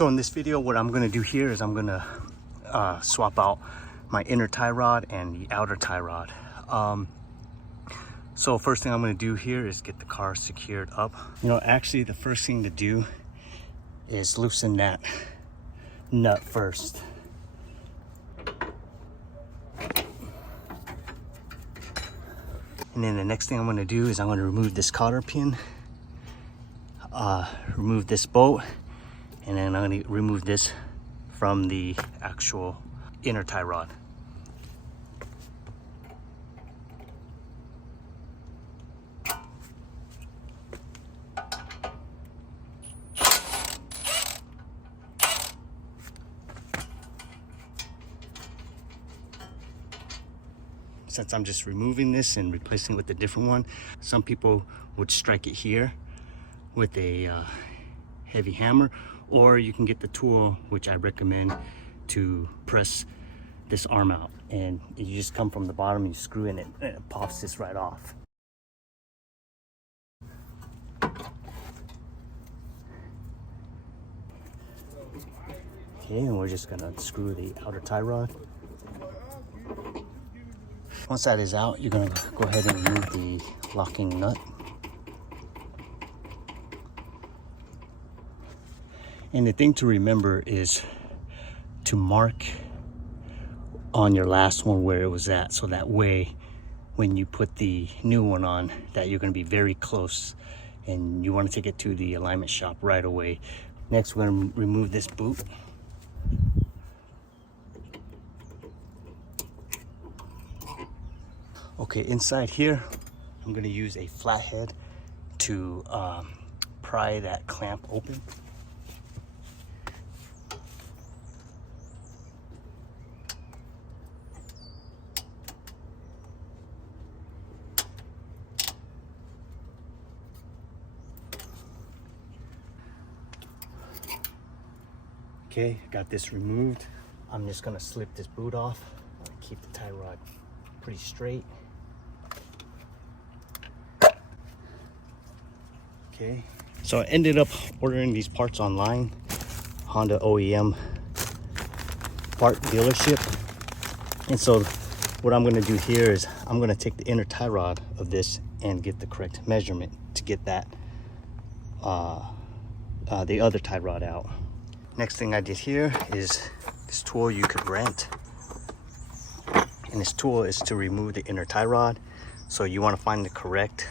So in this video, what I'm gonna do here is I'm gonna swap out my inner tie rod and the outer tie rod. So first thing I'm gonna do here is get the car secured up. You know, actually the first thing to do is loosen that nut first. And then the next thing I'm gonna do is I'm gonna remove this cotter pin, remove this bolt, and then I'm gonna remove this from the actual inner tie rod. Since I'm just removing this and replacing it with a different one, some people would strike it here with a heavy hammer, or you can get the tool, which I recommend, to press this arm out. And you just come from the bottom, you screw in it, and it pops this right off. Okay, and we're just gonna unscrew the outer tie rod. Once that is out, you're gonna go ahead and remove the locking nut. And the thing to remember is to mark on your last one where it was at, so that way when you put the new one on, that you're gonna be very close and you wanna take it to the alignment shop right away. Next, we're gonna remove this boot. Okay, inside here, I'm gonna use a flathead to pry that clamp open. Okay, got this removed. I'm just gonna slip this boot off. Keep the tie rod pretty straight. Okay, so I ended up ordering these parts online, Honda OEM part dealership. And so what I'm gonna do here is I'm gonna take the inner tie rod of this and get the correct measurement to get that the other tie rod out. Next thing I did here is this tool you could rent, and this tool is to remove the inner tie rod. So you want to find the correct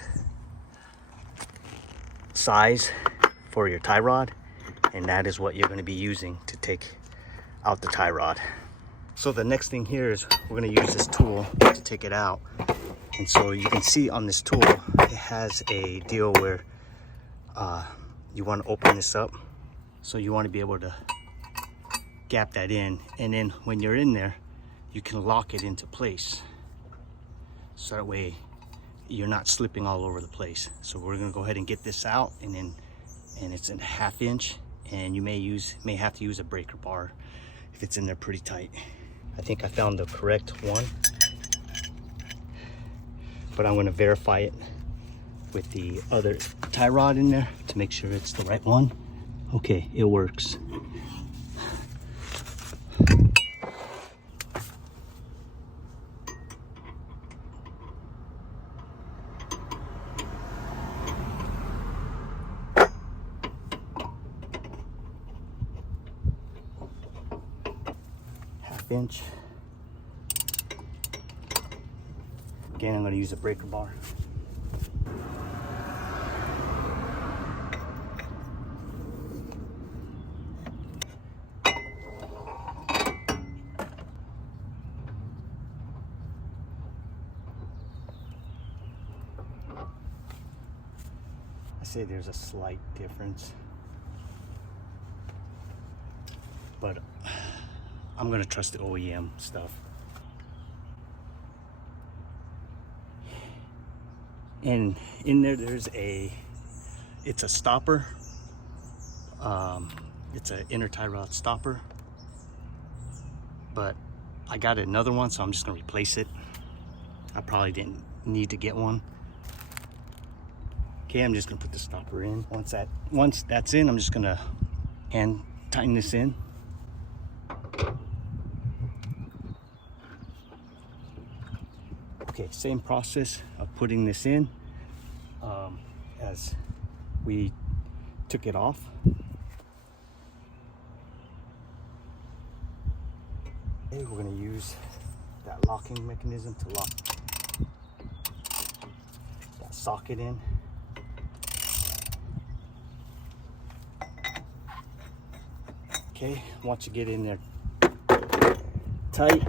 size for your tie rod, and that is what you're going to be using to take out the tie rod. So the next thing here is we're going to use this tool to take it out. And so you can see on this tool it has a deal where you want to open this up, so you want to be able to gap that in, and then when you're in there you can lock it into place, so that way you're not slipping all over the place. So we're going to go ahead and get this out, and it's in 1/2 inch, and you may have to use a breaker bar if it's in there pretty tight. I think I found the correct one, but I'm going to verify it with the other tie rod in there to make sure it's the right one. Okay, it works. Inch. Again, I'm going to use a breaker bar. I say there's a slight difference, but I'm gonna trust the OEM stuff. And in there, it's a stopper. It's an inner tie rod stopper, but I got another one, so I'm just gonna replace it. I probably didn't need to get one. Okay, I'm just gonna put the stopper in. Once that's in, I'm just gonna hand tighten this in. Okay, same process of putting this in as we took it off. Okay, we're going to use that locking mechanism to lock that socket in. Okay, once you get in there tight,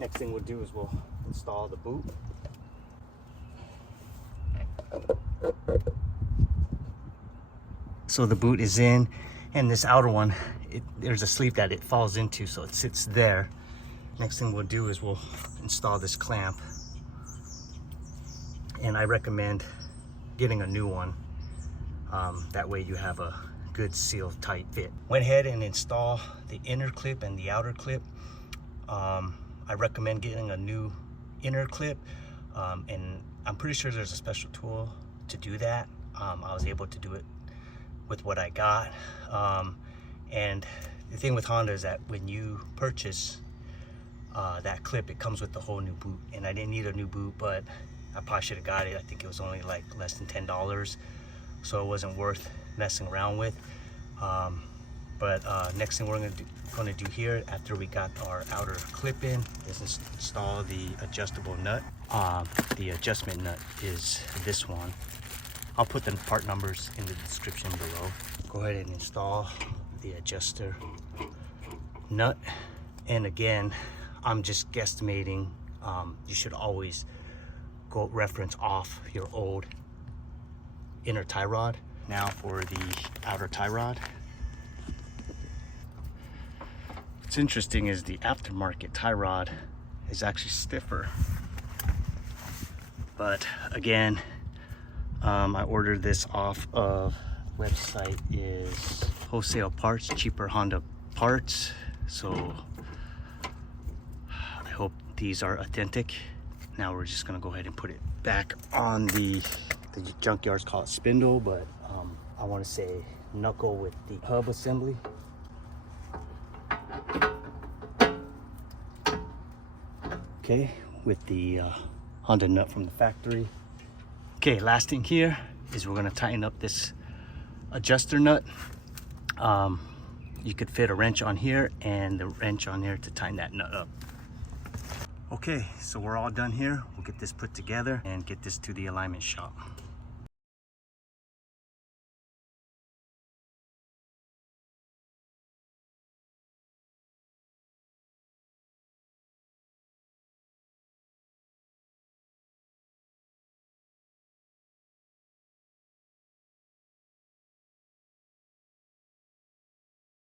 next thing we'll do is we'll install the boot. So the boot is in, and this outer one, there's a sleeve that it falls into, so it sits there. Next thing we'll do is we'll install this clamp, and I recommend getting a new one. That way you have a good sealed tight fit. Went ahead and install the inner clip and the outer clip. I recommend getting a new inner clip, and I'm pretty sure there's a special tool to do that. I was able to do it with what I got. And the thing with Honda is that when you purchase that clip, it comes with the whole new boot, and I didn't need a new boot, but I probably should have got it. I think it was only like less than $10, so it wasn't worth messing around with. Next thing we're going to do here after we got our outer clip in is install the adjustable nut. The adjustment nut is this one. I'll put the part numbers in the description below. Go ahead and install the adjuster nut. And again, I'm just guesstimating. You should always go reference off your old inner tie rod. Now for the outer tie rod. What's interesting is the aftermarket tie rod is actually stiffer. But again, I ordered this off of website is Wholesale Parts, Cheaper Honda Parts. So I hope these are authentic. Now we're just gonna go ahead and put it back on the junkyards call it spindle, but I want to say knuckle with the hub assembly. Okay, with the Honda nut from the factory. Okay, last thing here is we're going to tighten up this adjuster nut. You could fit a wrench on here and the wrench on there to tighten that nut up. Okay, so we're all done here. We'll get this put together and get this to the alignment shop.